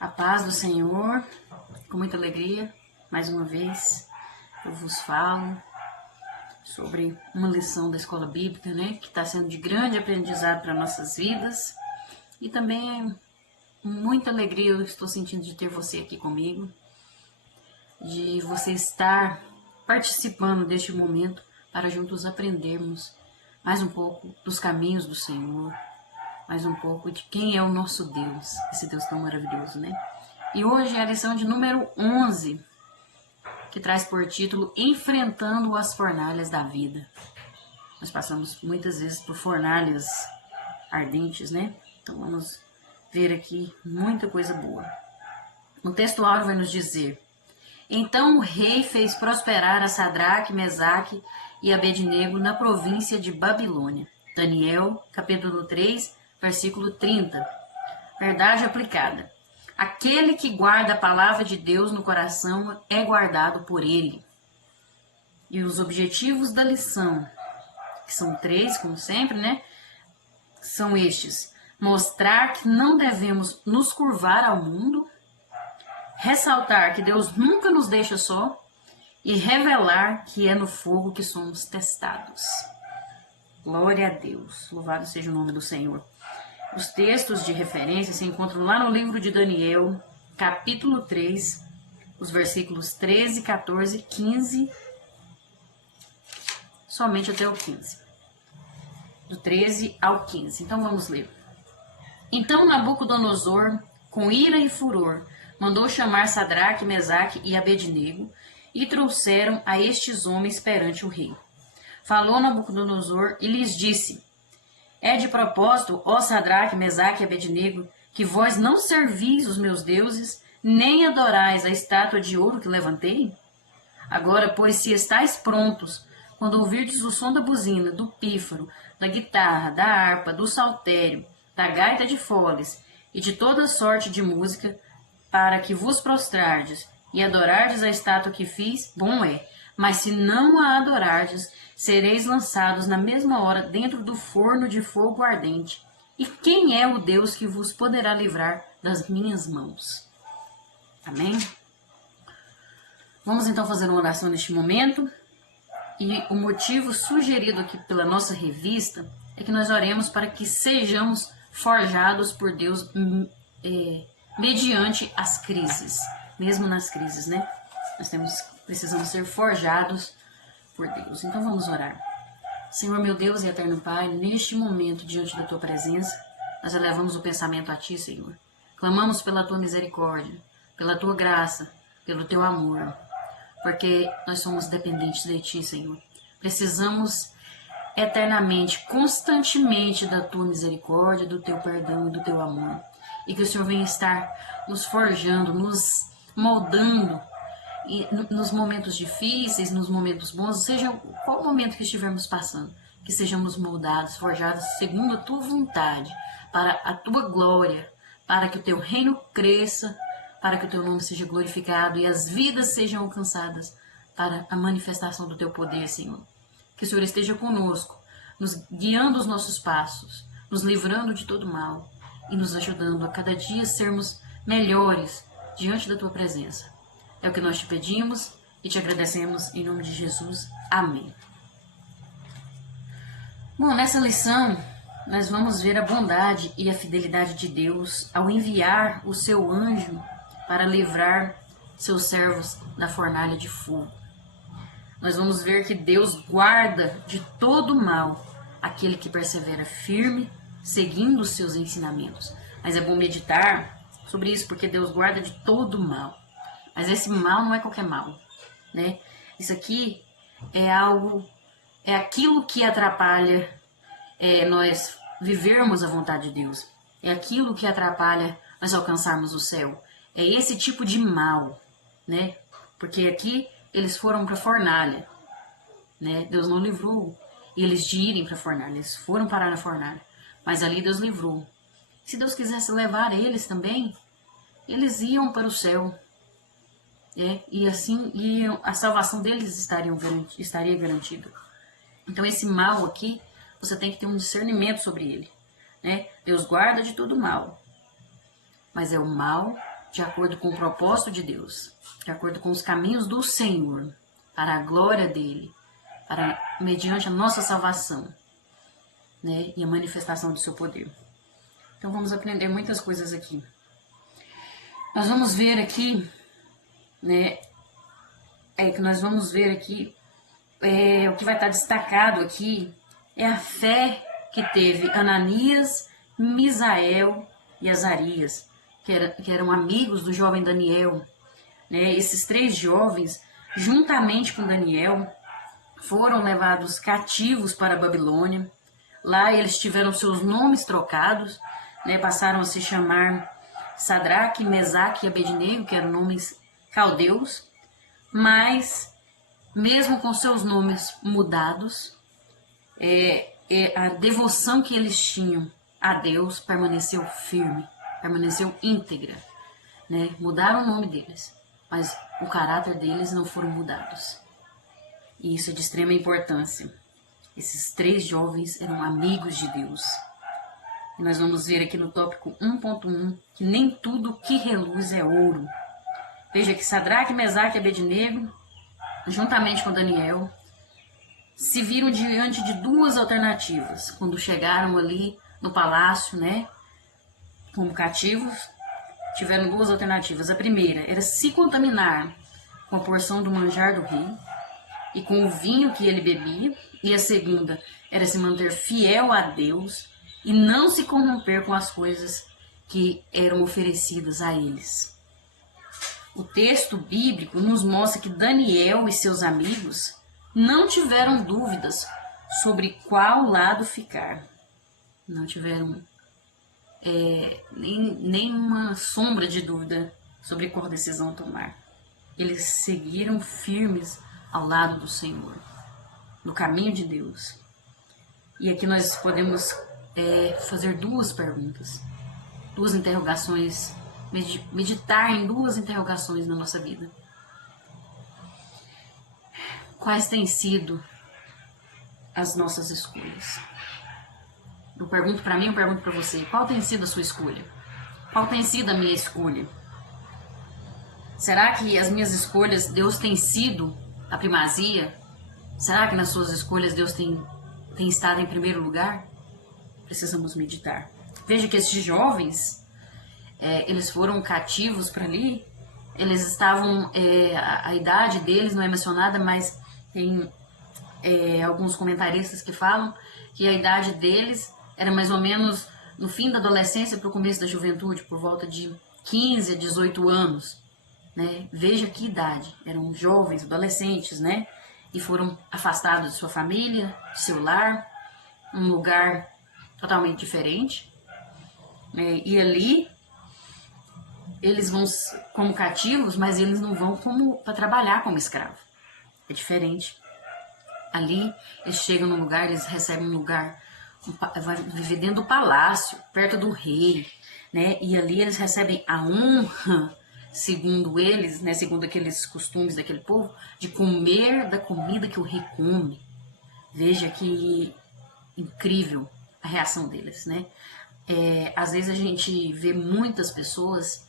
A paz do Senhor, com muita alegria, mais uma vez, eu vos falo sobre uma lição da escola bíblica, né, que está sendo de grande aprendizado para nossas vidas. E também muita alegria eu estou sentindo de ter você aqui comigo, de você estar participando deste momento para juntos aprendermos mais um pouco dos caminhos do Senhor, mais um pouco de quem é o nosso Deus, esse Deus tão maravilhoso, né? E hoje é a lição de número 11, que traz por título Enfrentando as Fornalhas da Vida. Nós passamos muitas vezes por fornalhas ardentes, né? Então vamos ver aqui muita coisa boa. O texto áureo vai nos dizer: Então o rei fez prosperar a Sadraque, Mesaque e Abednego na província de Babilônia. Daniel, capítulo 3, versículo 30. Verdade aplicada. Aquele que guarda a palavra de Deus no coração é guardado por ele. E os objetivos da lição, que são 3, como sempre, né? São estes: mostrar que não devemos nos curvar ao mundo, ressaltar que Deus nunca nos deixa só e revelar que é no fogo que somos testados. Glória a Deus, louvado seja o nome do Senhor. Os textos de referência se encontram lá no livro de Daniel, capítulo 3, os versículos 13, 14, 15, somente até o 15. Do 13 ao 15. Então vamos ler. Então Nabucodonosor, com ira e furor, mandou chamar Sadraque, Mesaque e Abednego, e trouxeram a estes homens perante o rei. Falou Nabucodonosor e lhes disse: É de propósito, ó Sadraque, Mesaque e Abednego, que vós não servis os meus deuses, nem adorais a estátua de ouro que levantei? Agora, pois, se estáis prontos, quando ouvirdes o som da buzina, do pífaro, da guitarra, da harpa, do saltério, da gaita de foles e de toda sorte de música, para que vos prostrardes e adorardes a estátua que fiz, bom é. Mas se não a adorardes, sereis lançados na mesma hora dentro do forno de fogo ardente. E quem é o Deus que vos poderá livrar das minhas mãos? Amém? Vamos então fazer uma oração neste momento. E o motivo sugerido aqui pela nossa revista é que nós oremos para que sejamos forjados por Deus mediante as crises. Mesmo nas crises, né? Precisamos ser forjados por Deus. Então vamos orar. Senhor, meu Deus e eterno Pai, neste momento, diante da Tua presença, nós elevamos o pensamento a Ti, Senhor. Clamamos pela Tua misericórdia, pela Tua graça, pelo Teu amor, porque nós somos dependentes de Ti, Senhor. Precisamos eternamente, constantemente da Tua misericórdia, do Teu perdão e do Teu amor. E que o Senhor venha estar nos forjando, nos moldando, e nos momentos difíceis, nos momentos bons, seja qual momento que estivermos passando, que sejamos moldados, forjados segundo a Tua vontade, para a Tua glória, para que o Teu reino cresça, para que o Teu nome seja glorificado e as vidas sejam alcançadas para a manifestação do Teu poder, Senhor. Que o Senhor esteja conosco, nos guiando os nossos passos, nos livrando de todo mal e nos ajudando a cada dia sermos melhores diante da Tua presença. É o que nós te pedimos e te agradecemos em nome de Jesus. Amém. Bom, nessa lição nós vamos ver a bondade e a fidelidade de Deus ao enviar o seu anjo para livrar seus servos da fornalha de fogo. Nós vamos ver que Deus guarda de todo mal aquele que persevera firme, seguindo os seus ensinamentos. Mas é bom meditar sobre isso, porque Deus guarda de todo mal. Mas esse mal não é qualquer mal, né? Isso aqui é aquilo que atrapalha nós vivermos a vontade de Deus. É aquilo que atrapalha nós alcançarmos o céu. É esse tipo de mal, né? Porque aqui eles foram para a fornalha, né? Deus não livrou eles de irem para a fornalha, eles foram parar na fornalha. Mas ali Deus livrou. Se Deus quisesse levar eles também, eles iam para o céu. E assim a salvação deles estaria garantida. Então esse mal aqui, você tem que ter um discernimento sobre ele, né? Deus guarda de todo mal, mas é o mal de acordo com o propósito de Deus, de acordo com os caminhos do Senhor, para a glória dele, mediante a nossa salvação, né, e a manifestação do seu poder. Então vamos aprender muitas coisas aqui. Nós vamos ver aqui, né, o que vai estar destacado aqui é a fé que teve Ananias, Misael e Azarias, que eram amigos do jovem Daniel. Né? Esses 3 jovens, juntamente com Daniel, foram levados cativos para a Babilônia. Lá eles tiveram seus nomes trocados, né? Passaram a se chamar Sadraque, Mesaque e Abednego, que eram nomes caldeus, mas mesmo com seus nomes mudados, a devoção que eles tinham a Deus permaneceu firme, permaneceu íntegra. Né? Mudaram o nome deles, mas o caráter deles não foram mudados. E isso é de extrema importância. Esses 3 jovens eram amigos de Deus. E nós vamos ver aqui no tópico 1.1 que nem tudo que reluz é ouro. Veja que Sadraque, Mesaque e Abednego, juntamente com Daniel, se viram diante de 2 alternativas. Quando chegaram ali no palácio, né, como cativos, tiveram 2 alternativas. A primeira era se contaminar com a porção do manjar do rei e com o vinho que ele bebia. E a segunda era se manter fiel a Deus e não se corromper com as coisas que eram oferecidas a eles. O texto bíblico nos mostra que Daniel e seus amigos não tiveram dúvidas sobre qual lado ficar. Não tiveram nenhuma sombra de dúvida sobre qual decisão tomar. Eles seguiram firmes ao lado do Senhor, no caminho de Deus. E aqui nós podemos fazer 2 perguntas, 2 interrogações, meditar em 2 interrogações na nossa vida. Quais têm sido as nossas escolhas? Eu pergunto para mim, eu pergunto para você. Qual tem sido a sua escolha? Qual tem sido a minha escolha? Será que as minhas escolhas, Deus tem sido a primazia? Será que nas suas escolhas Deus tem estado em primeiro lugar? Precisamos meditar. Veja que esses jovens, eles foram cativos para ali. Eles estavam, a idade deles não é mencionada, mas tem alguns comentaristas que falam que a idade deles era mais ou menos no fim da adolescência para o começo da juventude, por volta de 15 a 18 anos. Né? Veja que idade, eram jovens, adolescentes, né? E foram afastados de sua família, de seu lar, um lugar totalmente diferente. E ali eles vão como cativos, mas eles não vão para trabalhar como escravo. É diferente. Ali eles chegam num lugar, eles recebem um lugar, vai viver dentro do palácio, perto do rei, né? E ali eles recebem a honra, segundo eles, né, segundo aqueles costumes daquele povo, de comer da comida que o rei come. Veja que incrível a reação deles, né? Às vezes a gente vê muitas pessoas,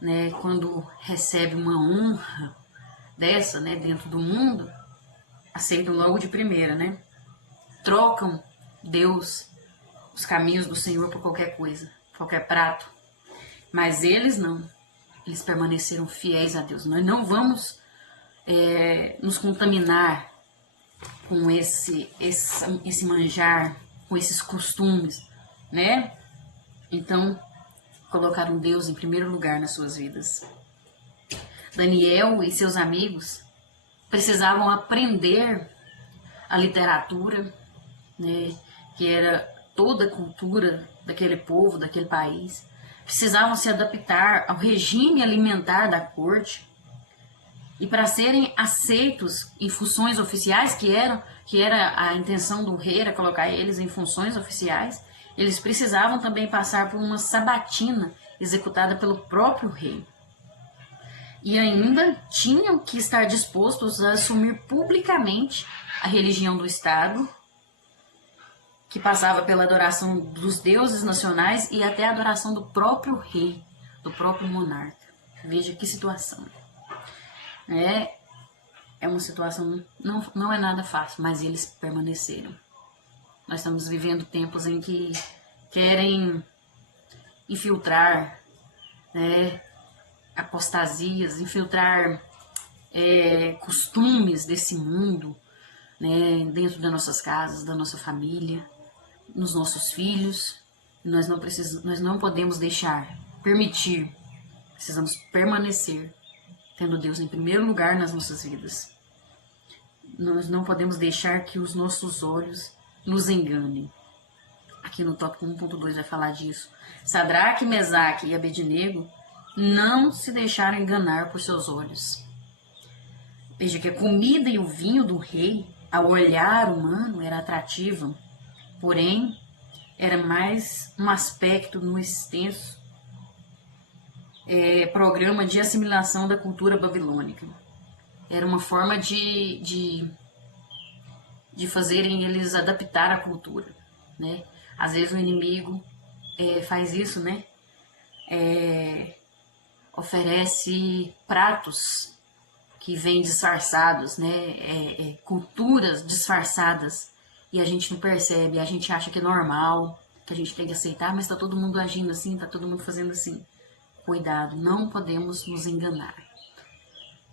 né, quando recebe uma honra dessa, né, dentro do mundo, aceitam logo de primeira, né? Trocam Deus, os caminhos do Senhor por qualquer coisa, qualquer prato. Mas eles não. Eles permaneceram fiéis a Deus. Nós não vamos nos contaminar com esse manjar, com esses costumes, né? Então, colocaram Deus em primeiro lugar nas suas vidas. Daniel e seus amigos precisavam aprender a literatura, né? Que era toda a cultura daquele povo, daquele país. Precisavam se adaptar ao regime alimentar da corte. E para serem aceitos em funções oficiais, que era a intenção do rei, era colocar eles em funções oficiais, eles precisavam também passar por uma sabatina executada pelo próprio rei. E ainda tinham que estar dispostos a assumir publicamente a religião do Estado, que passava pela adoração dos deuses nacionais e até a adoração do próprio rei, do próprio monarca. Veja que situação. É uma situação, não é nada fácil, mas eles permaneceram. Nós estamos vivendo tempos em que querem infiltrar, né, apostasias, infiltrar costumes desse mundo, né, dentro das nossas casas, da nossa família, nos nossos filhos. Nós não podemos permitir, precisamos permanecer tendo Deus em primeiro lugar nas nossas vidas. Nós não podemos deixar que os nossos olhos nos enganem. Aqui no tópico 1.2 vai falar disso. Sadraque, Mesaque e Abednego não se deixaram enganar por seus olhos. Veja que a comida e o vinho do rei, ao olhar humano, era atrativa, porém, era mais um aspecto no extenso programa de assimilação da cultura babilônica. Era uma forma de fazerem eles adaptar a cultura, né? Às vezes o inimigo faz isso, né? Oferece pratos que vêm disfarçados, né? Culturas disfarçadas, e a gente não percebe, a gente acha que é normal, que a gente tem que aceitar, mas está todo mundo agindo assim, está todo mundo fazendo assim. Cuidado, não podemos nos enganar.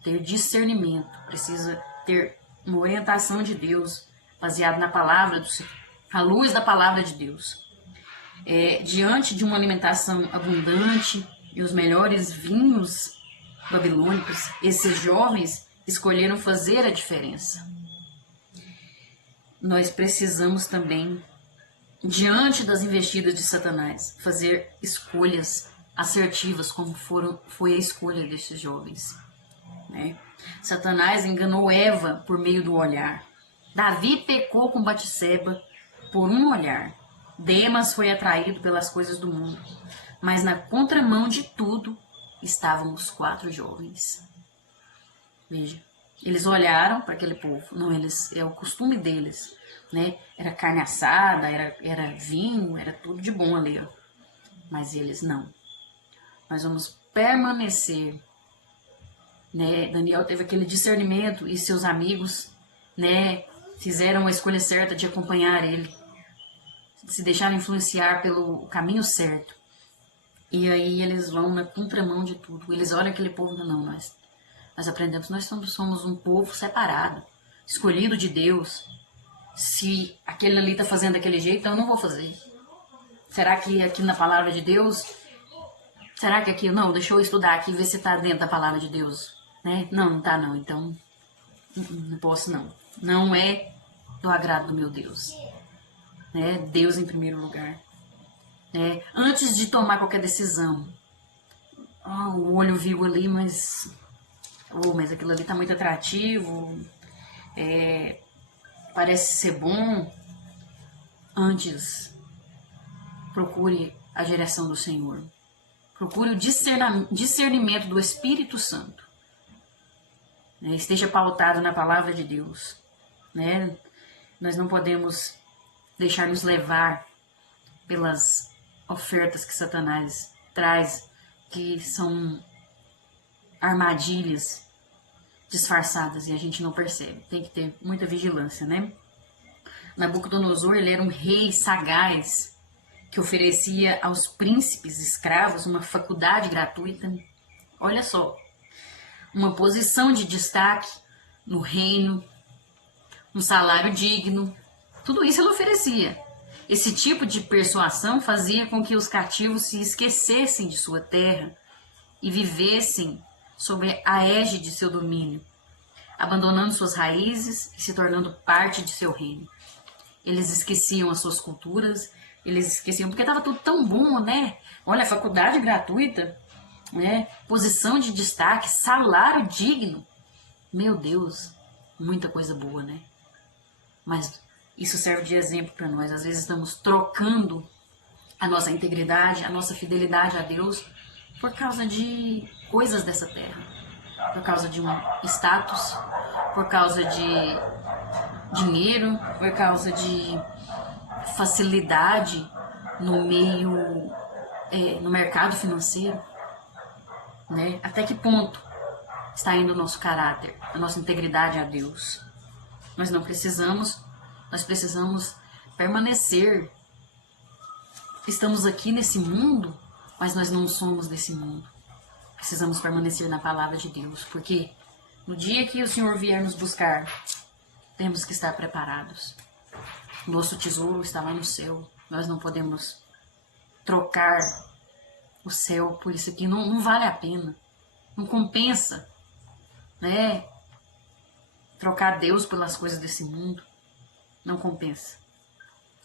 Ter discernimento, precisa ter uma orientação de Deus, baseada na palavra do Senhor, à luz da palavra de Deus. Diante de uma alimentação abundante e os melhores vinhos babilônicos, esses jovens escolheram fazer a diferença. Nós precisamos também, diante das investidas de Satanás, fazer escolhas assertivas, como foi a escolha desses jovens, né? Satanás enganou Eva por meio do olhar. Davi pecou com Batseba por um olhar. Demas foi atraído pelas coisas do mundo. Mas na contramão de tudo estavam os 4 jovens. Veja, eles olharam para aquele povo. Não, é o costume deles, né? Era carne assada, era vinho, era tudo de bom ali, ó. Mas eles não. Nós vamos permanecer, né? Daniel teve aquele discernimento e seus amigos, né, fizeram a escolha certa de acompanhar ele, se deixaram influenciar pelo caminho certo. E aí eles vão na contramão de tudo. Eles olham aquele povo, não, nós aprendemos, nós somos um povo separado, escolhido de Deus. Se aquele ali está fazendo daquele jeito, então eu não vou fazer. Será que aqui na palavra de Deus... Será que aqui... Não, deixa eu estudar aqui e ver se está dentro da palavra de Deus, né? Não está não, então não posso não. Não é do agrado do meu Deus, né? Deus em primeiro lugar. Antes de tomar qualquer decisão, o olho viu ali, mas aquilo ali está muito atrativo, parece ser bom. Antes, procure a direção do Senhor. Procure o discernimento do Espírito Santo. Esteja pautado na palavra de Deus, né? Nós não podemos deixar nos levar pelas ofertas que Satanás traz, que são armadilhas disfarçadas e a gente não percebe. Tem que ter muita vigilância, né? Nabucodonosor, ele era um rei sagaz que oferecia aos príncipes escravos uma faculdade gratuita. Olha só, uma posição de destaque no reino, um salário digno, tudo isso ele oferecia. Esse tipo de persuasão fazia com que os cativos se esquecessem de sua terra e vivessem sob a égide de seu domínio, abandonando suas raízes e se tornando parte de seu reino. Eles esqueciam as suas culturas, eles esqueciam, porque estava tudo tão bom, né? Olha, faculdade gratuita, né? Posição de destaque, salário digno. Meu Deus, muita coisa boa, né? Mas isso serve de exemplo para nós. Às vezes estamos trocando a nossa integridade, a nossa fidelidade a Deus por causa de coisas dessa terra, por causa de um status, por causa de dinheiro, por causa de facilidade no meio, no mercado financeiro. né? Até que ponto está indo o nosso caráter, a nossa integridade a Deus? Nós precisamos permanecer. Estamos aqui nesse mundo, mas nós não somos desse mundo. Precisamos permanecer na palavra de Deus, porque no dia que o Senhor vier nos buscar, temos que estar preparados. Nosso tesouro está lá no céu. Nós não podemos trocar o céu por isso aqui. Não vale a pena. Não compensa, né? Trocar Deus pelas coisas desse mundo. Não compensa.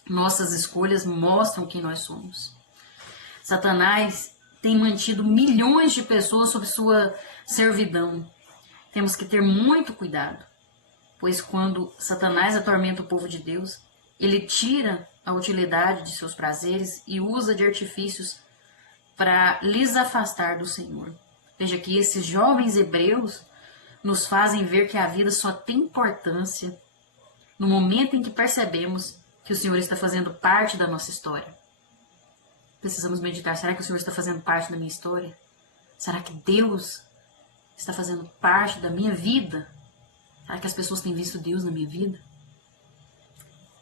Nossas escolhas mostram quem nós somos. Satanás tem mantido milhões de pessoas sob sua servidão. Temos que ter muito cuidado, pois quando Satanás atormenta o povo de Deus, ele tira a utilidade de seus prazeres e usa de artifícios para lhes afastar do Senhor. Veja que esses jovens hebreus nos fazem ver que a vida só tem importância no momento em que percebemos que o Senhor está fazendo parte da nossa história. Precisamos meditar. Será que o Senhor está fazendo parte da minha história? Será que Deus está fazendo parte da minha vida? Será que as pessoas têm visto Deus na minha vida?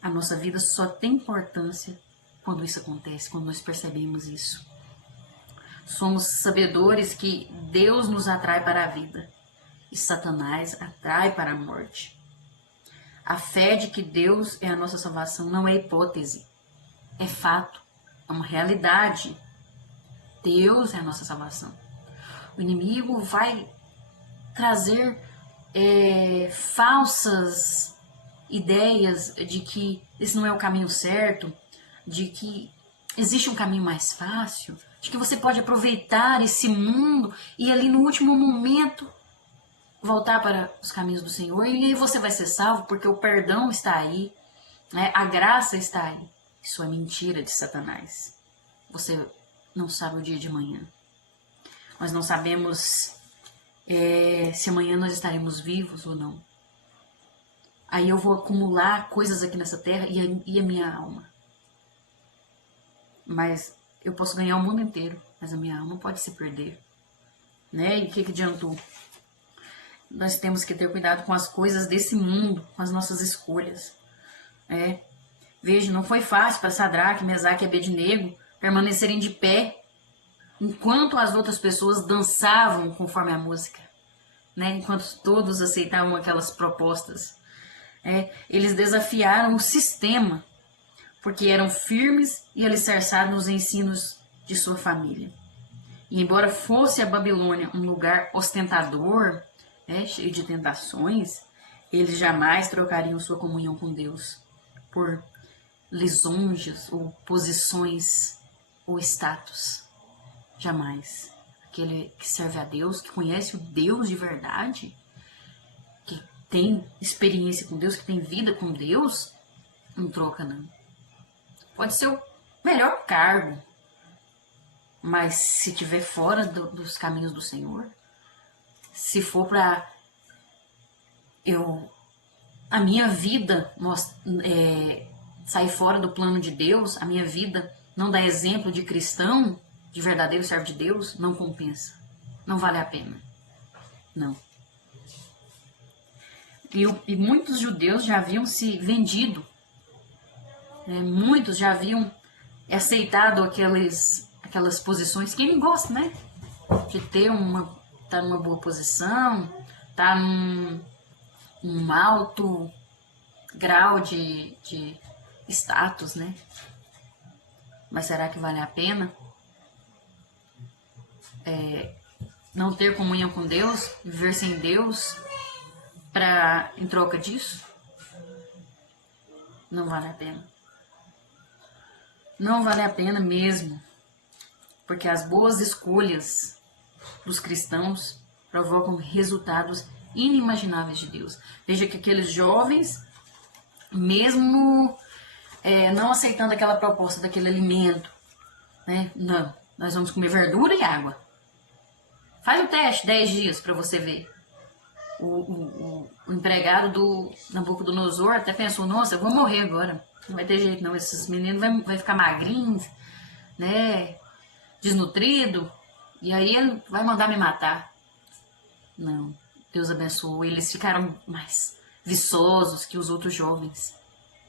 A nossa vida só tem importância quando isso acontece, quando nós percebemos isso. Somos sabedores que Deus nos atrai para a vida e Satanás atrai para a morte. A fé de que Deus é a nossa salvação não é hipótese, é fato, é uma realidade. Deus é a nossa salvação. O inimigo vai trazer falsas ideias de que esse não é o caminho certo, de que existe um caminho mais fácil, de que você pode aproveitar esse mundo e ali no último momento voltar para os caminhos do Senhor, e aí você vai ser salvo porque o perdão está aí, né? A graça está aí. Isso é mentira de Satanás. Você não sabe o dia de amanhã. Nós não sabemos se amanhã nós estaremos vivos ou não. Aí eu vou acumular coisas aqui nessa terra e a minha alma. Mas eu posso ganhar o mundo inteiro, mas a minha alma pode se perder, né? E o que adiantou? Nós temos que ter cuidado com as coisas desse mundo, com as nossas escolhas. Veja, não foi fácil para Sadraque, Mesaque e Abednego permanecerem de pé enquanto as outras pessoas dançavam conforme a música, né? Enquanto todos aceitavam aquelas propostas. Eles desafiaram o sistema, porque eram firmes e alicerçados nos ensinos de sua família. E embora fosse a Babilônia um lugar ostentador, cheio de tentações, eles jamais trocariam sua comunhão com Deus por lisonjas ou posições ou status. Jamais. Aquele que serve a Deus, que conhece o Deus de verdade, que tem experiência com Deus, que tem vida com Deus, não troca não. Pode ser o melhor cargo, mas se estiver fora dos caminhos do Senhor, se for para a minha vida sair fora do plano de Deus, a minha vida não dá exemplo de cristão, de verdadeiro servo de Deus, não compensa. Não vale a pena. Não. E muitos judeus já haviam se vendido. Muitos já haviam aceitado aquelas posições. Quem gosta, né? De tá numa boa posição, tá num alto grau de status, né? Mas será que vale a pena não ter comunhão com Deus, viver sem Deus em troca disso? Não vale a pena. Não vale a pena mesmo, porque as boas escolhas dos cristãos provocam resultados inimagináveis de Deus. Veja que aqueles jovens, mesmo não aceitando aquela proposta daquele alimento, né? Não, nós vamos comer verdura e água. Faz o teste, 10 dias para você ver. O empregado do Nabucodonosor até pensou, nossa, eu vou morrer agora. Não vai ter jeito não, esses meninos vai ficar magrinhos, né? Desnutrido. E aí ele vai mandar me matar. Não, Deus abençoou. Eles ficaram mais viçosos que os outros jovens.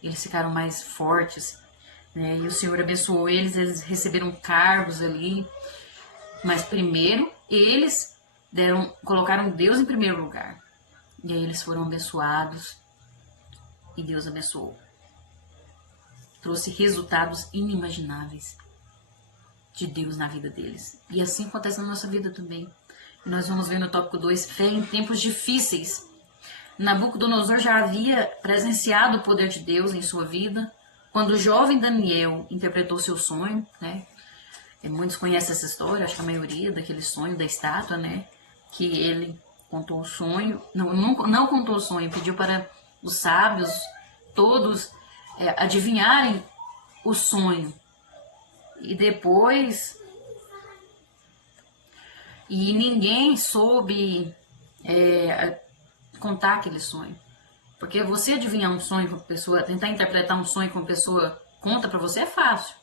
Eles ficaram mais fortes, né? E o Senhor abençoou eles receberam cargos ali. Mas primeiro, eles colocaram Deus em primeiro lugar. E aí eles foram abençoados. E Deus abençoou. Trouxe resultados inimagináveis de Deus na vida deles. E assim acontece na nossa vida também. E nós vamos ver no tópico 2, fé em tempos difíceis. Nabucodonosor já havia presenciado o poder de Deus em sua vida, quando o jovem Daniel interpretou seu sonho, né? Muitos conhecem essa história, acho que a maioria, daquele sonho da estátua, né? Que ele contou o sonho, não contou o sonho, pediu para os sábios todos adivinharem o sonho. E depois... E ninguém soube contar aquele sonho. Porque você adivinhar um sonho com a pessoa, tentar interpretar um sonho com a pessoa conta pra você é fácil.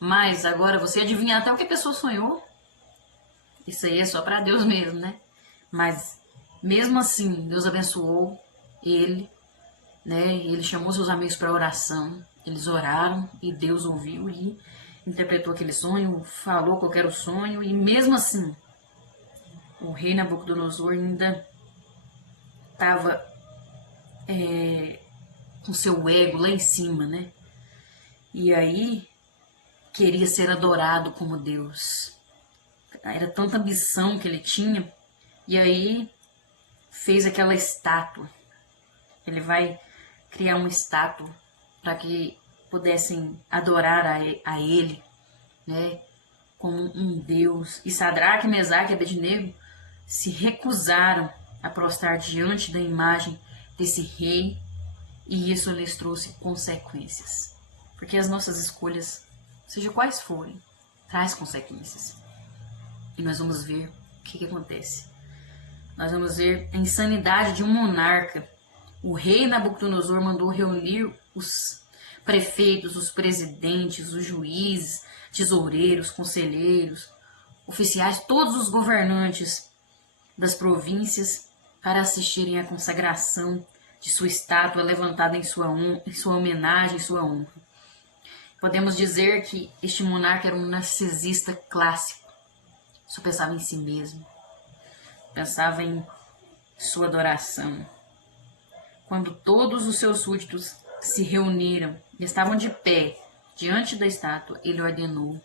Mas agora você adivinhar até o que a pessoa sonhou, isso aí é só pra Deus mesmo, né? Mas mesmo assim, Deus abençoou ele, né? Ele chamou seus amigos para oração. Eles oraram e Deus ouviu e interpretou aquele sonho, falou qual era o sonho. E mesmo assim, o rei Nabucodonosor ainda estava com seu ego lá em cima, né? E aí queria ser adorado como Deus. Era tanta ambição que ele tinha. E aí fez aquela estátua. Ele vai criar uma estátua para que pudessem adorar a ele, né? Como um Deus. E Sadraque, Mesaque e Abednego se recusaram a prostrar diante da imagem desse rei, e isso lhes trouxe consequências. Porque as nossas escolhas, seja quais forem, traz consequências. E nós vamos ver o que acontece. Nós vamos ver a insanidade de um monarca. O rei Nabucodonosor mandou reunir os prefeitos, os presidentes, os juízes, tesoureiros, conselheiros, oficiais, todos os governantes das províncias para assistirem à consagração de sua estátua levantada em sua homenagem, em sua honra. Podemos dizer que este monarca era um narcisista clássico. Só pensava em si mesmo. Pensava em sua adoração. Quando todos os seus súditos se reuniram e estavam de pé diante da estátua, ele ordenou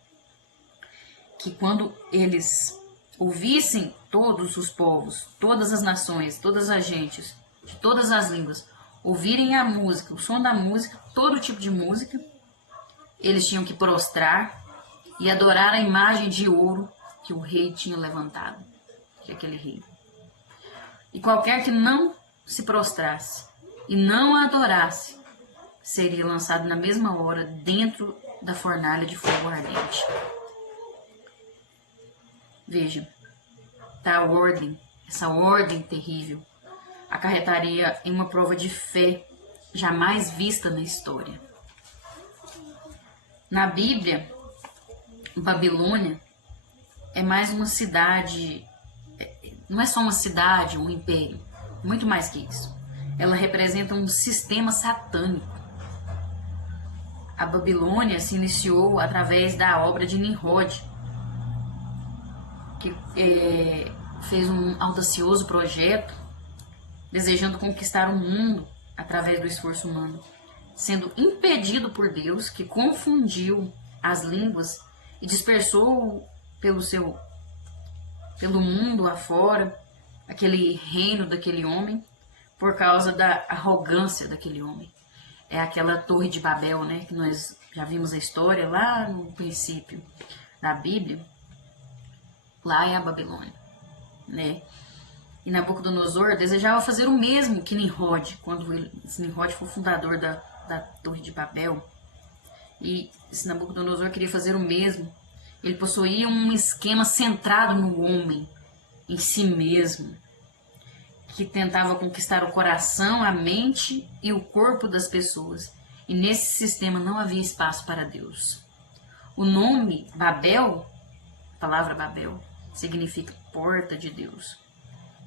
que quando eles ouvissem todos os povos, todas as nações, todas as gentes, de todas as línguas, ouvirem a música, o som da música, todo tipo de música, eles tinham que prostrar e adorar a imagem de ouro que o rei tinha levantado, que é aquele rei. E qualquer que não se prostrasse e não a adorasse, seria lançado na mesma hora dentro da fornalha de fogo ardente. Veja, a ordem, essa ordem terrível, acarretaria em uma prova de fé jamais vista na história. Na Bíblia, Babilônia é mais uma cidade, não é só uma cidade, um império, muito mais que isso. Ela representa um sistema satânico. A Babilônia se iniciou através da obra de Nimrod, que fez um audacioso projeto desejando conquistar o mundo através do esforço humano, sendo impedido por Deus, que confundiu as línguas e dispersou pelo mundo afora aquele reino daquele homem por causa da arrogância daquele homem. É aquela torre de Babel, né, que nós já vimos a história lá no princípio da Bíblia. Lá é a Babilônia, né? E Nabucodonosor desejava fazer o mesmo que Nimrod, quando Nimrod foi o fundador da Torre de Babel. E esse Nabucodonosor queria fazer o mesmo. Ele possuía um esquema centrado no homem, em si mesmo, que tentava conquistar o coração, a mente e o corpo das pessoas. E nesse sistema não havia espaço para Deus. O nome Babel, a palavra Babel, significa porta de Deus,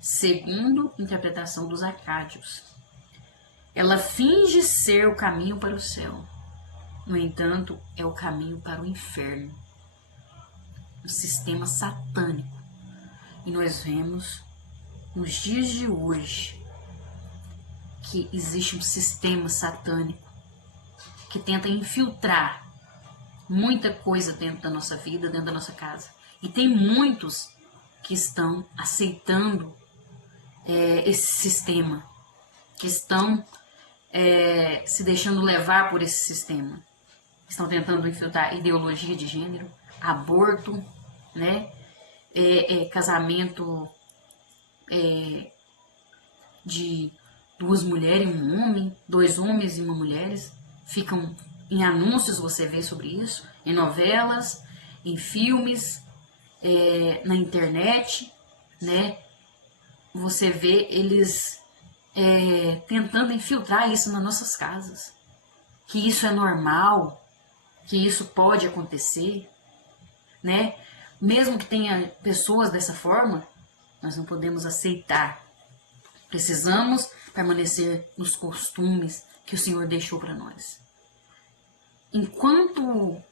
segundo a interpretação dos acádios. Ela finge ser o caminho para o céu, no entanto, é o caminho para o inferno, um sistema satânico. E nós vemos nos dias de hoje que existe um sistema satânico que tenta infiltrar muita coisa dentro da nossa vida, dentro da nossa casa. E tem muitos que estão aceitando esse sistema, que estão se deixando levar por esse sistema. Estão tentando infiltrar ideologia de gênero, aborto, né? Casamento de duas mulheres e um homem, dois homens e uma mulher. Ficam em anúncios, você vê sobre isso, em novelas, em filmes, na internet, né? Você vê eles tentando infiltrar isso nas nossas casas, que isso é normal, que isso pode acontecer, né? Mesmo que tenha pessoas dessa forma, nós não podemos aceitar. Precisamos permanecer nos costumes que o Senhor deixou para nós. Enquanto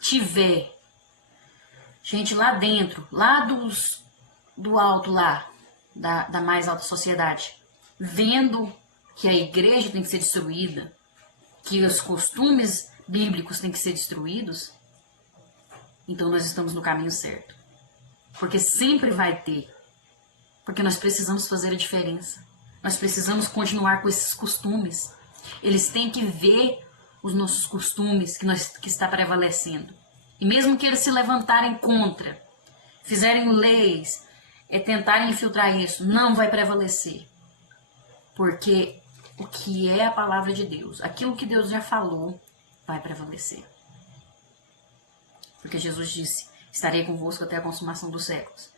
tiver gente lá dentro, lá do alto lá, da mais alta sociedade, vendo que a igreja tem que ser destruída, que os costumes bíblicos têm que ser destruídos, então nós estamos no caminho certo. Porque sempre vai ter. Porque nós precisamos fazer a diferença. Nós precisamos continuar com esses costumes. Eles têm que ver os nossos costumes que está prevalecendo. E mesmo que eles se levantarem contra, fizerem leis, tentarem infiltrar isso, não vai prevalecer. Porque o que é a palavra de Deus, aquilo que Deus já falou, vai prevalecer. Porque Jesus disse, estarei convosco até a consumação dos séculos.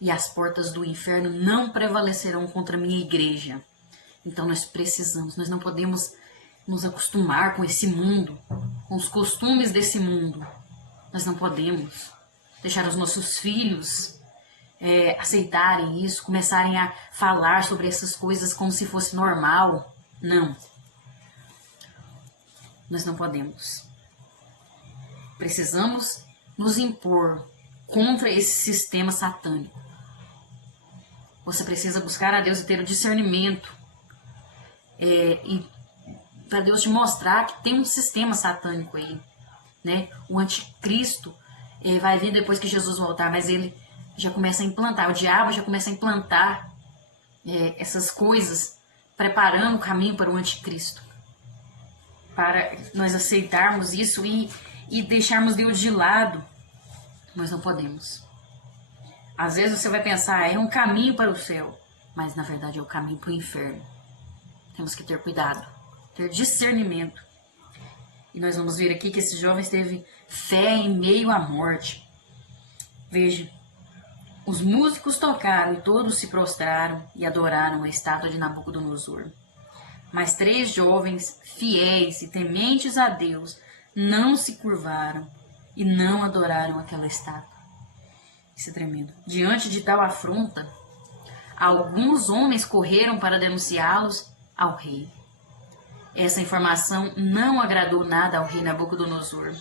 E as portas do inferno não prevalecerão contra a minha igreja. Então nós precisamos, nós não podemos nos acostumar com esse mundo, com os costumes desse mundo. Nós não podemos deixar os nossos filhos aceitarem isso, começarem a falar sobre essas coisas como se fosse normal. Não. Nós não podemos. Precisamos nos impor contra esse sistema satânico. Você precisa buscar a Deus e ter o discernimento. E para Deus te mostrar que tem um sistema satânico aí. Né? O anticristo vai vir depois que Jesus voltar, mas ele já começa a implantar, o diabo já começa a implantar essas coisas, preparando o caminho para o anticristo. Para nós aceitarmos isso e deixarmos Deus de lado, nós não podemos. Às vezes você vai pensar, é um caminho para o céu, mas na verdade é o caminho para o inferno. Temos que ter cuidado, ter discernimento. E nós vamos ver aqui que esses jovens teve fé em meio à morte. Veja, os músicos tocaram e todos se prostraram e adoraram a estátua de Nabucodonosor. Mas 3 jovens, fiéis e tementes a Deus, não se curvaram e não adoraram aquela estátua. Isso é tremendo. Diante de tal afronta, alguns homens correram para denunciá-los ao rei. Essa informação não agradou nada ao rei Nabucodonosor,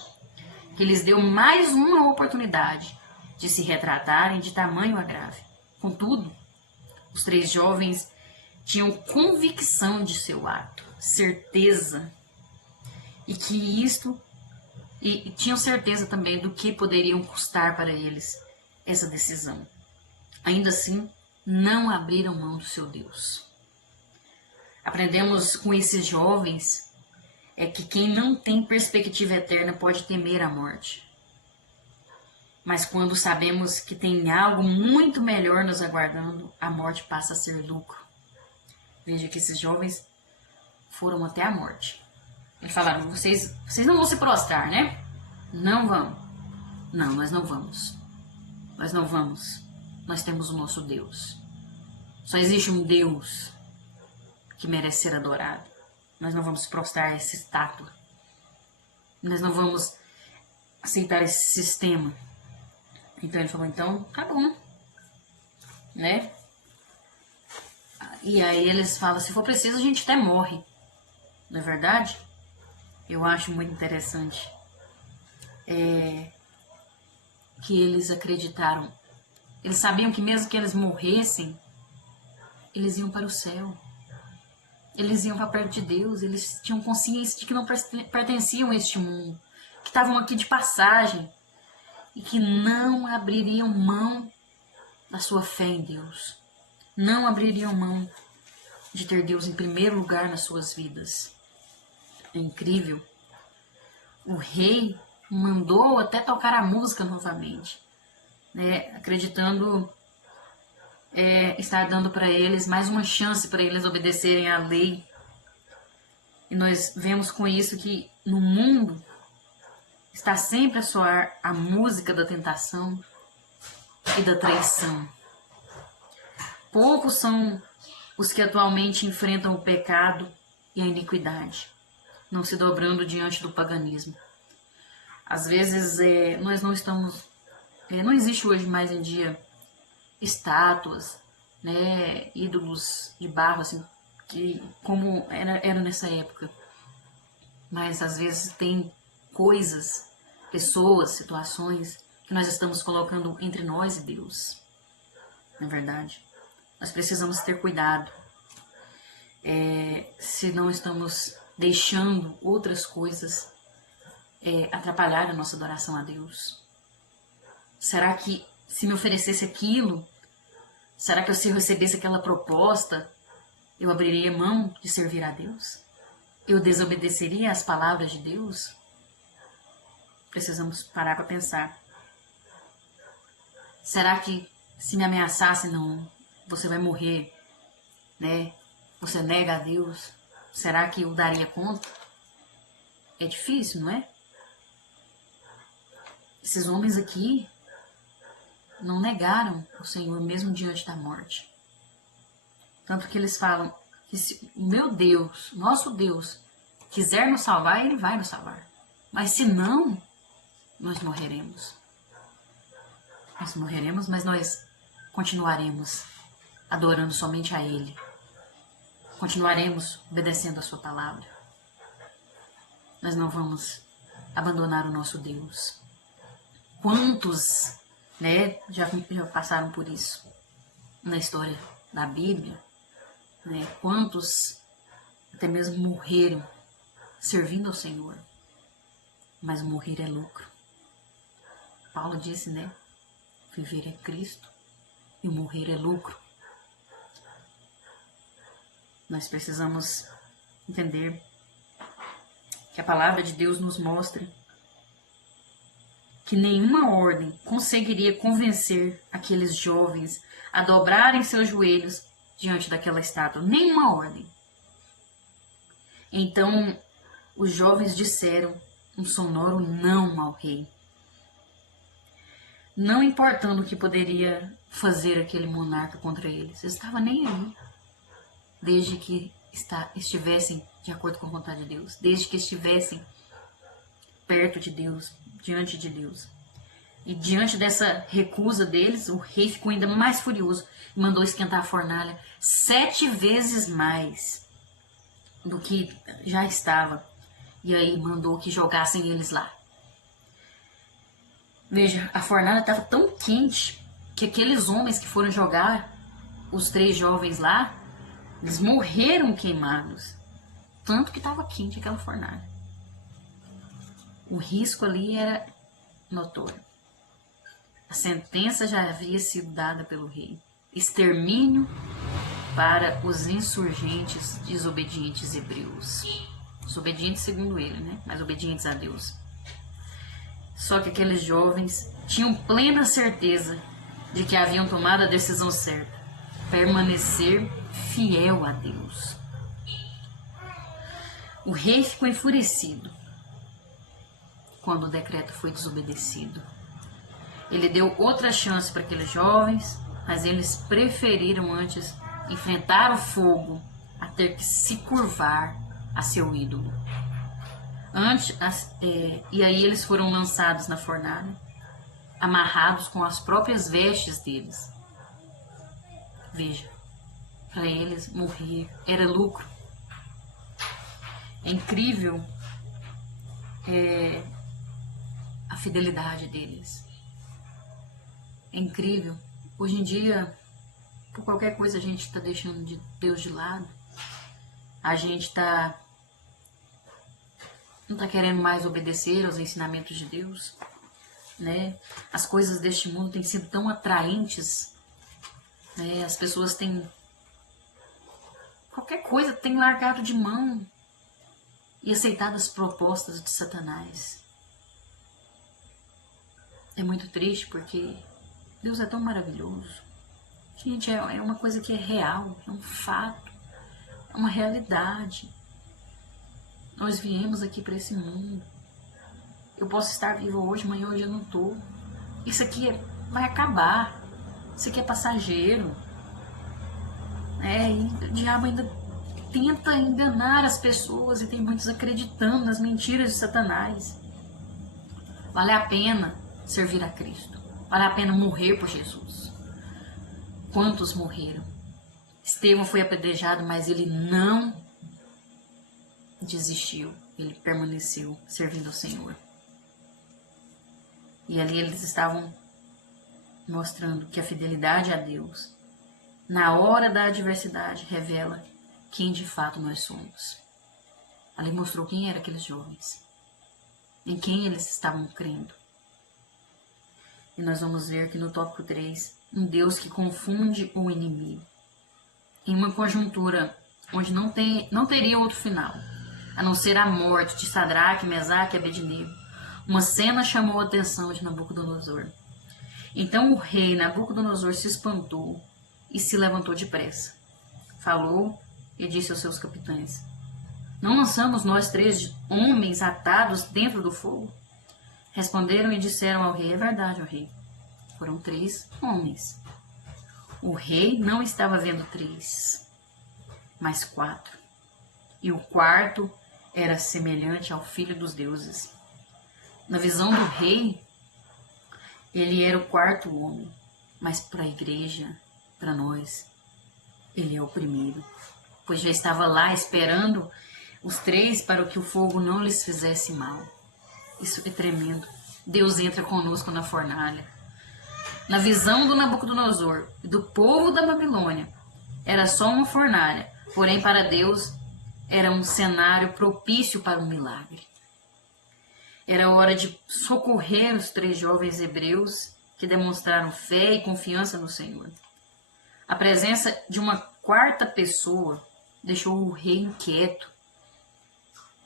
que lhes deu mais uma oportunidade de se retratarem de tamanho agravo. Contudo, os 3 jovens tinham convicção de seu ato, certeza, e tinham certeza também do que poderiam custar para eles essa decisão. Ainda assim, não abriram mão do seu Deus. Aprendemos com esses jovens que quem não tem perspectiva eterna pode temer a morte. Mas quando sabemos que tem algo muito melhor nos aguardando, a morte passa a ser lucro. Veja que esses jovens foram até a morte. Eles falaram, vocês não vão se prostrar, né? Não vão. Não, nós não vamos. Nós não vamos. Nós temos o nosso Deus. Só existe um Deus que merece ser adorado. Nós não vamos prostrar essa estátua. Nós não vamos aceitar esse sistema Então ele falou, então tá bom, né? E aí eles falam, se for preciso a gente até morre, não é verdade? Eu acho muito interessante que eles acreditaram. Eles sabiam que mesmo que eles morressem, eles iam para o céu. Eles iam para perto de Deus. Eles tinham consciência de que não pertenciam a este mundo, que estavam aqui de passagem e que não abririam mão da sua fé em Deus. Não abririam mão de ter Deus em primeiro lugar nas suas vidas. É incrível. O rei mandou até tocar a música novamente, né? Acreditando estar dando para eles mais uma chance para eles obedecerem à lei. E nós vemos com isso que no mundo está sempre a soar a música da tentação e da traição. Poucos são os que atualmente enfrentam o pecado e a iniquidade, não se dobrando diante do paganismo. Às vezes nós não estamos... não existe hoje mais em dia estátuas, né, ídolos de barro, assim, que, como era nessa época. Mas às vezes tem coisas, pessoas, situações que nós estamos colocando entre nós e Deus. Na verdade, nós precisamos ter cuidado. Se não estamos deixando outras coisas atrapalhar a nossa adoração a Deus. Será que se me oferecesse aquilo, será que se eu recebesse aquela proposta, eu abriria mão de servir a Deus? Eu desobedeceria às palavras de Deus? Precisamos parar para pensar. Será que se me ameaçasse, não, você vai morrer, né? Você nega a Deus? Será que eu daria conta? É difícil, não é? Esses homens aqui não negaram o Senhor mesmo diante da morte. Tanto que eles falam que se o meu Deus, nosso Deus, quiser nos salvar, Ele vai nos salvar. Mas se não, nós morreremos. Nós morreremos, mas nós continuaremos adorando somente a Ele. Continuaremos obedecendo a sua palavra. Nós não vamos abandonar o nosso Deus. Quantos, né, já passaram por isso na história da Bíblia, né? Quantos até mesmo morreram servindo ao Senhor, mas morrer é lucro. Paulo disse, né, viver é Cristo e o morrer é lucro. Nós precisamos entender que a palavra de Deus nos mostra que nenhuma ordem conseguiria convencer aqueles jovens a dobrarem seus joelhos diante daquela estátua. Nenhuma ordem. Então, os jovens disseram um sonoro não ao rei. Não importando o que poderia fazer aquele monarca contra eles. Eles estavam nem aí. Desde que estivessem de acordo com a vontade de Deus. Desde que estivessem perto de Deus, diante de Deus. E diante dessa recusa deles, o rei ficou ainda mais furioso e mandou esquentar a fornalha 7 vezes mais do que já estava. E aí mandou que jogassem eles lá. Veja, a fornalha estava tão quente que aqueles homens que foram jogar os 3 jovens lá, eles morreram queimados. Tanto que estava quente aquela fornalha. O risco ali era notório. A sentença já havia sido dada pelo rei. Extermínio para os insurgentes desobedientes hebreus. Desobedientes segundo ele, né? Mas obedientes a Deus. Só que aqueles jovens tinham plena certeza de que haviam tomado a decisão certa. Permanecer fiel a Deus. O rei ficou enfurecido quando o decreto foi desobedecido. Ele deu outra chance para aqueles jovens, mas eles preferiram antes enfrentar o fogo a ter que se curvar a seu ídolo. E aí eles foram lançados na fornalha. amarrados com as próprias vestes deles. Veja, para eles morrer era lucro. É incrível a fidelidade deles. É incrível. Hoje em dia, por qualquer coisa a gente está deixando Deus de lado. A gente não está querendo mais obedecer aos ensinamentos de Deus, né? As coisas deste mundo têm sido tão atraentes, né? As pessoas têm qualquer coisa têm largado de mão e aceitado as propostas de Satanás. É muito triste porque Deus é tão maravilhoso. Gente, é uma coisa que é real, é um fato, é uma realidade. Nós viemos aqui para esse mundo. Eu posso estar vivo hoje, amanhã hoje eu não estou. Isso aqui vai acabar. Isso aqui é passageiro. E o diabo ainda tenta enganar as pessoas e tem muitos acreditando nas mentiras de Satanás. Vale a pena servir a Cristo. Vale a pena morrer por Jesus. Quantos morreram? Estevão foi apedrejado, mas ele não desistiu. Ele permaneceu servindo ao Senhor. E ali eles estavam mostrando que a fidelidade a Deus, na hora da adversidade, revela quem de fato nós somos. Ali mostrou quem eram aqueles jovens, em quem eles estavam crendo. E nós vamos ver que no tópico 3, um Deus que confunde o inimigo. Em uma conjuntura onde não teria outro final, a não ser a morte de Sadraque, Mesaque e Abednego, uma cena chamou a atenção de Nabucodonosor. Então o rei Nabucodonosor se espantou e se levantou depressa. Falou e disse aos seus capitães: não lançamos nós 3 homens atados dentro do fogo? Responderam e disseram ao rei: é verdade, ó rei. Foram 3 homens. O rei não estava vendo 3, mas 4. E o quarto era semelhante ao filho dos deuses. Na visão do rei, ele era o 4º homem, mas para a igreja, para nós, ele é o primeiro, pois já estava lá esperando os 3 para que o fogo não lhes fizesse mal. Isso é tremendo. Deus entra conosco na fornalha. Na visão do Nabucodonosor e do povo da Babilônia, era só uma fornalha, porém para Deus era um cenário propício para um milagre. Era hora de socorrer os 3 jovens hebreus que demonstraram fé e confiança no Senhor. A presença de uma 4ª pessoa deixou o rei inquieto,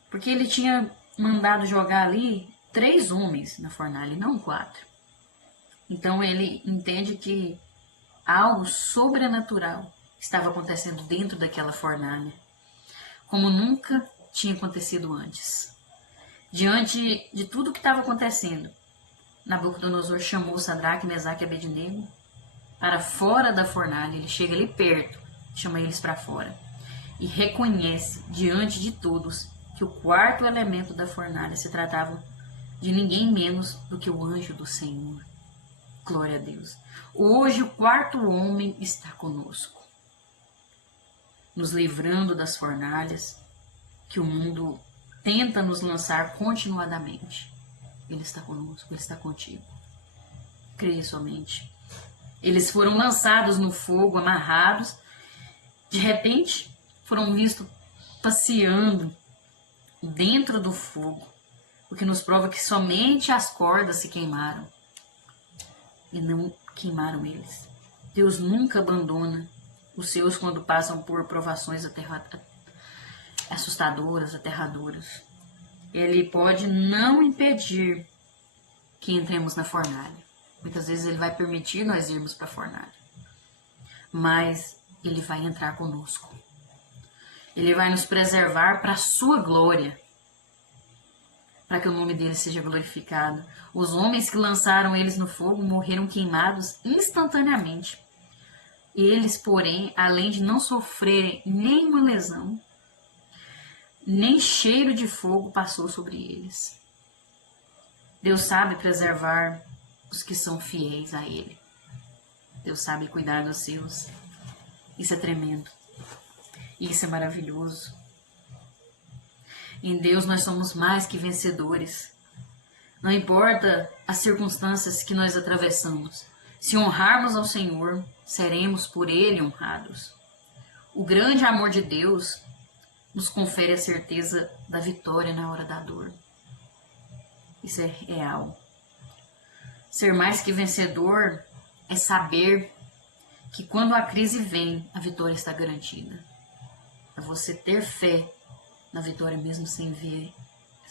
porque ele tinha mandado jogar ali 3 homens na fornalha e não 4. Então ele entende que algo sobrenatural estava acontecendo dentro daquela fornalha, como nunca tinha acontecido antes. Diante de tudo que estava acontecendo, Nabucodonosor chamou Sadraque, Mesaque e Abednego para fora da fornalha. Ele chega ali perto, chama eles para fora e reconhece diante de todos que o 4º elemento da fornalha se tratava de ninguém menos do que o anjo do Senhor. Glória a Deus. Hoje o 4º homem está conosco, nos livrando das fornalhas que o mundo tenta nos lançar continuadamente. Ele está conosco, ele está contigo. Creia somente. Eles foram lançados no fogo, amarrados. De repente, foram vistos passeando dentro do fogo, o que nos prova que somente as cordas se queimaram e não queimaram eles. Deus nunca abandona os seus quando passam por provações assustadoras, aterradoras. Ele pode não impedir que entremos na fornalha. Muitas vezes ele vai permitir nós irmos para a fornalha, mas ele vai entrar conosco. Ele vai nos preservar para a sua glória, para que o nome dele seja glorificado. Os homens que lançaram eles no fogo morreram queimados instantaneamente. Eles, porém, além de não sofrerem nenhuma lesão, nem cheiro de fogo passou sobre eles. Deus sabe preservar os que são fiéis a Ele. Deus sabe cuidar dos seus. Isso é tremendo. Isso é maravilhoso. Em Deus nós somos mais que vencedores. Não importa as circunstâncias que nós atravessamos. Se honrarmos ao Senhor, seremos por Ele honrados. O grande amor de Deus nos confere a certeza da vitória na hora da dor. Isso é real. Ser mais que vencedor é saber que quando a crise vem, a vitória está garantida. É você ter fé na vitória mesmo sem ver,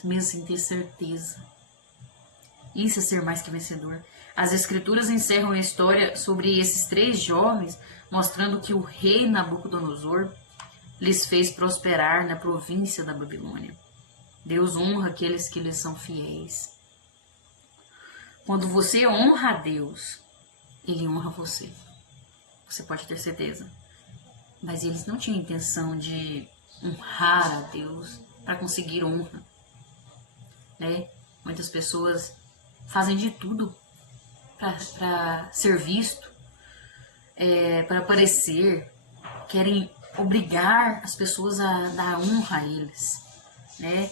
mesmo sem ter certeza. Isso é ser mais que vencedor. As Escrituras encerram a história sobre esses 3 jovens, mostrando que o rei Nabucodonosor lhes fez prosperar na província da Babilônia. Deus honra aqueles que lhes são fiéis. Quando você honra a Deus, Ele honra você. Você pode ter certeza. Mas eles não tinham intenção de honrar a Deus para conseguir honra. Né? Muitas pessoas fazem de tudo para ser visto, para aparecer, querem obrigar as pessoas a dar honra a eles, né?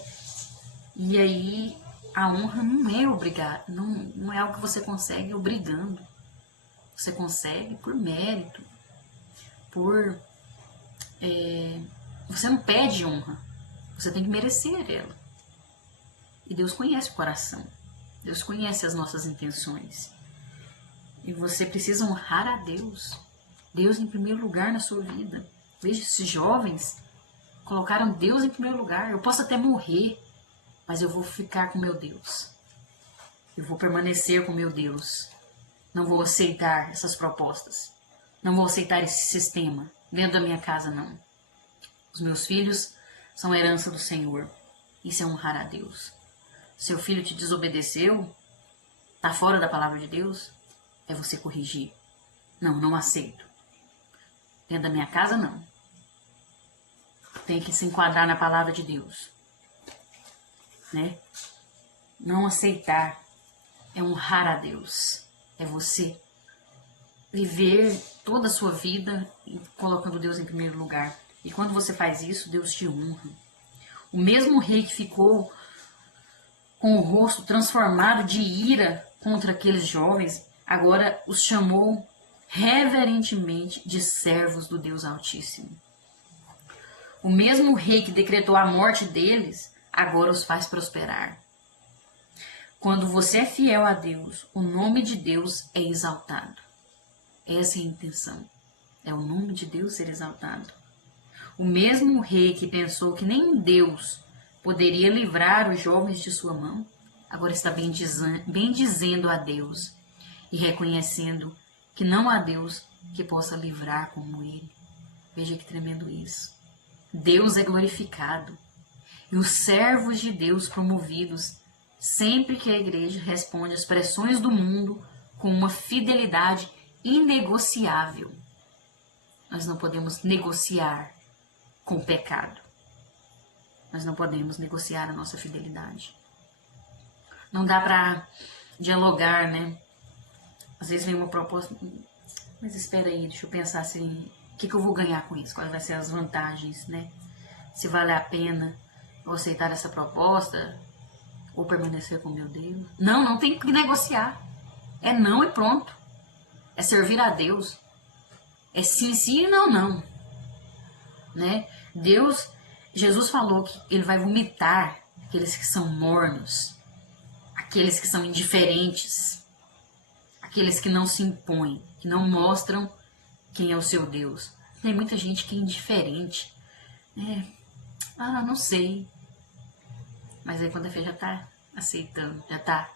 E aí a honra não é obrigar, não é algo que você consegue obrigando. Você consegue por mérito, você não pede honra, você tem que merecer ela. E Deus conhece o coração, Deus conhece as nossas intenções. E você precisa honrar a Deus. Deus em primeiro lugar na sua vida. Veja, esses jovens colocaram Deus em primeiro lugar. Eu posso até morrer, mas eu vou ficar com meu Deus. Eu vou permanecer com meu Deus. Não vou aceitar essas propostas. Não vou aceitar esse sistema dentro da minha casa, não. Os meus filhos são herança do Senhor. Isso é honrar a Deus. Seu filho te desobedeceu, está fora da palavra de Deus, é você corrigir. Não aceito. Dentro da minha casa, não. Tem que se enquadrar na palavra de Deus. Né? Não aceitar é honrar a Deus. É você viver toda a sua vida colocando Deus em primeiro lugar. E quando você faz isso, Deus te honra. O mesmo rei que ficou com o rosto transformado de ira contra aqueles jovens, agora os chamou reverentemente de servos do Deus Altíssimo. O mesmo rei que decretou a morte deles, agora os faz prosperar. Quando você é fiel a Deus, o nome de Deus é exaltado. Essa é a intenção. É o nome de Deus ser exaltado. O mesmo rei que pensou que nem Deus poderia livrar os jovens de sua mão, agora está bendizendo a Deus e reconhecendo que não há Deus que possa livrar como Ele. Veja que tremendo isso. Deus é glorificado e os servos de Deus promovidos sempre que a igreja responde às pressões do mundo com uma fidelidade inegociável. Nós não podemos negociar com o pecado. Nós não podemos negociar a nossa fidelidade. Não dá para dialogar, né? Às vezes vem uma proposta, mas espera aí, deixa eu pensar assim, o que eu vou ganhar com isso? Quais vão ser as vantagens, né? Se vale a pena eu aceitar essa proposta ou permanecer com meu Deus. Não tem que negociar. É não e pronto. É servir a Deus. É sim e não. Né? Jesus falou que Ele vai vomitar aqueles que são mornos, aqueles que são indiferentes, aqueles que não se impõem, que não mostram quem é o seu Deus. Tem muita gente que é indiferente. Não sei. Mas aí quando a fé já está aceitando, já está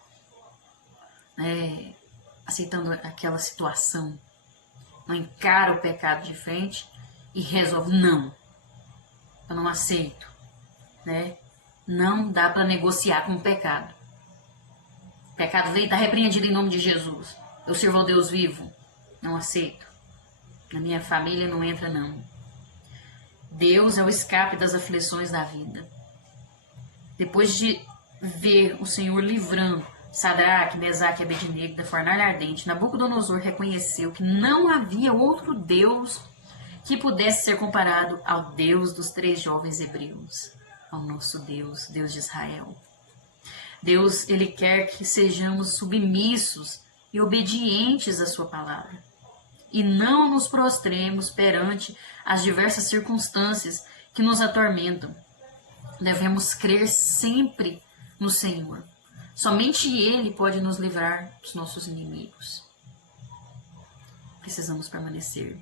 aceitando aquela situação, não encara o pecado de frente e resolve, não, eu não aceito, né? Não dá para negociar com o pecado. O pecado veio, está repreendido em nome de Jesus. Eu sirvo ao Deus vivo, não aceito. Na minha família não entra, não. Deus é o escape das aflições da vida. Depois de ver o Senhor livrando Sadraque, Mesaque e Abednego da fornalha ardente, Nabucodonosor reconheceu que não havia outro Deus que pudesse ser comparado ao Deus dos 3 jovens hebreus, ao nosso Deus, Deus de Israel. Deus, Ele quer que sejamos submissos e obedientes à sua palavra, e não nos prostremos perante as diversas circunstâncias que nos atormentam. Devemos crer sempre no Senhor. Somente Ele pode nos livrar dos nossos inimigos. Precisamos permanecer.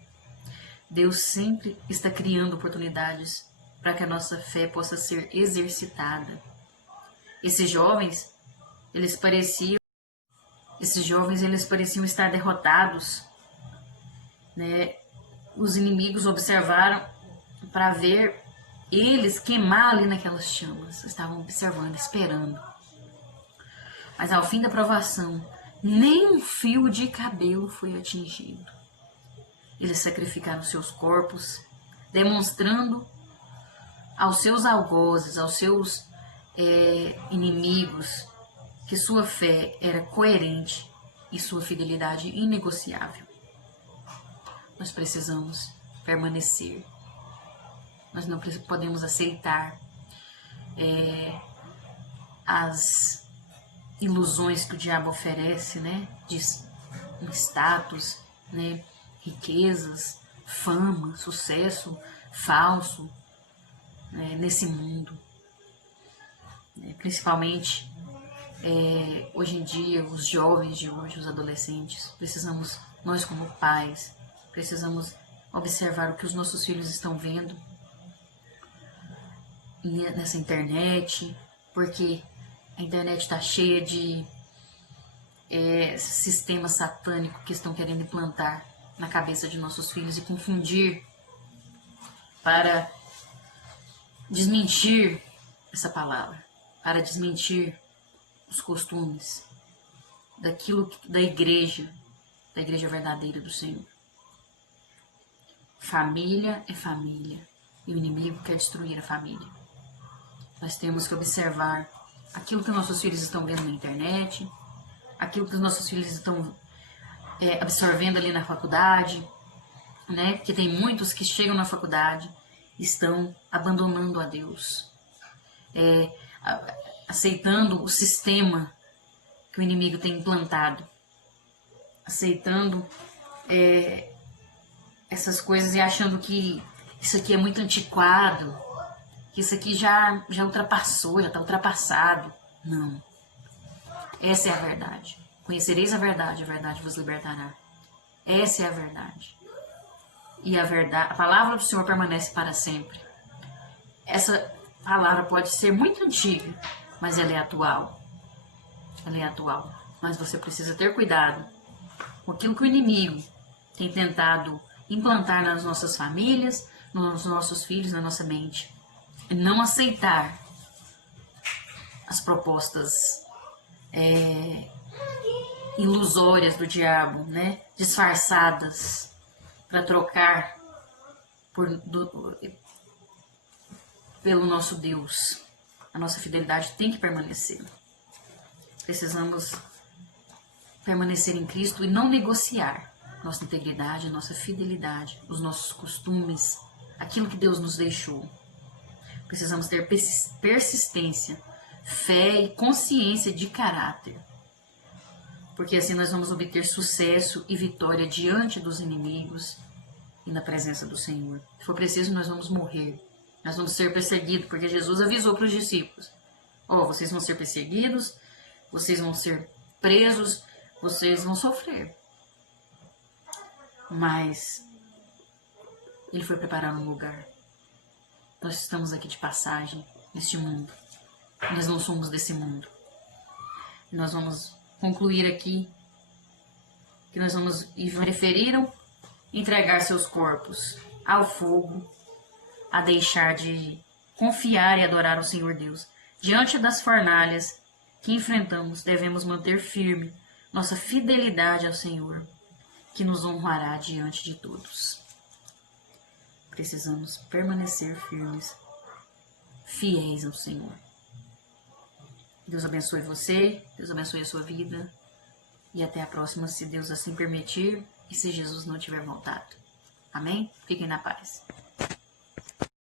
Deus sempre está criando oportunidades para que a nossa fé possa ser exercitada. Esses jovens, eles pareciam estar derrotados, né? Os inimigos observaram para ver eles queimar ali naquelas chamas. Estavam observando, esperando. Mas ao fim da provação, nem um fio de cabelo foi atingido. Eles sacrificaram seus corpos, demonstrando aos seus algozes, aos seus inimigos, que sua fé era coerente e sua fidelidade inegociável. Nós precisamos permanecer. Nós não podemos aceitar as ilusões que o diabo oferece, né? De um status, né? Riquezas, fama, sucesso falso, né? Nesse mundo. Principalmente hoje em dia, os jovens de hoje, os adolescentes, precisamos, nós como pais, precisamos observar o que os nossos filhos estão vendo nessa internet, porque a internet está cheia de sistemas satânicos que estão querendo implantar na cabeça de nossos filhos e confundir para desmentir essa palavra, para desmentir os costumes daquilo da igreja verdadeira do Senhor. Família é família e o inimigo quer destruir a família. Nós temos que observar aquilo que nossos filhos estão vendo na internet, aquilo que os nossos filhos estão absorvendo ali na faculdade, né? Porque tem muitos que chegam na faculdade e estão abandonando a Deus, aceitando o sistema que o inimigo tem implantado, aceitando essas coisas e achando que isso aqui é muito antiquado, que isso aqui já ultrapassou, já está ultrapassado. Não. Essa é a verdade. Conhecereis a verdade vos libertará. Essa é a verdade. E a palavra do Senhor permanece para sempre. Essa palavra pode ser muito antiga, mas ela é atual. Ela é atual. Mas você precisa ter cuidado com aquilo que o inimigo tem tentado implantar nas nossas famílias, nos nossos filhos, na nossa mente. E não aceitar as propostas ilusórias do diabo, né? Disfarçadas para trocar pelo nosso Deus. A nossa fidelidade tem que permanecer. Precisamos permanecer em Cristo e não negociar nossa integridade, nossa fidelidade, os nossos costumes, aquilo que Deus nos deixou. Precisamos ter persistência, fé e consciência de caráter, porque assim nós vamos obter sucesso e vitória diante dos inimigos e na presença do Senhor. Se for preciso, nós vamos morrer, nós vamos ser perseguidos, porque Jesus avisou para os discípulos: vocês vão ser perseguidos, vocês vão ser presos, vocês vão sofrer. Mas Ele foi preparar um lugar. Nós estamos aqui de passagem neste mundo. Nós não somos desse mundo. Nós vamos concluir aqui que nós vamos e preferiram entregar seus corpos ao fogo a deixar de confiar e adorar o Senhor Deus. Diante das fornalhas que enfrentamos, devemos manter firme nossa fidelidade ao Senhor, que nos honrará diante de todos. Precisamos permanecer firmes, fiéis ao Senhor. Deus abençoe você, Deus abençoe a sua vida. E até a próxima, se Deus assim permitir e se Jesus não tiver voltado. Amém? Fiquem na paz.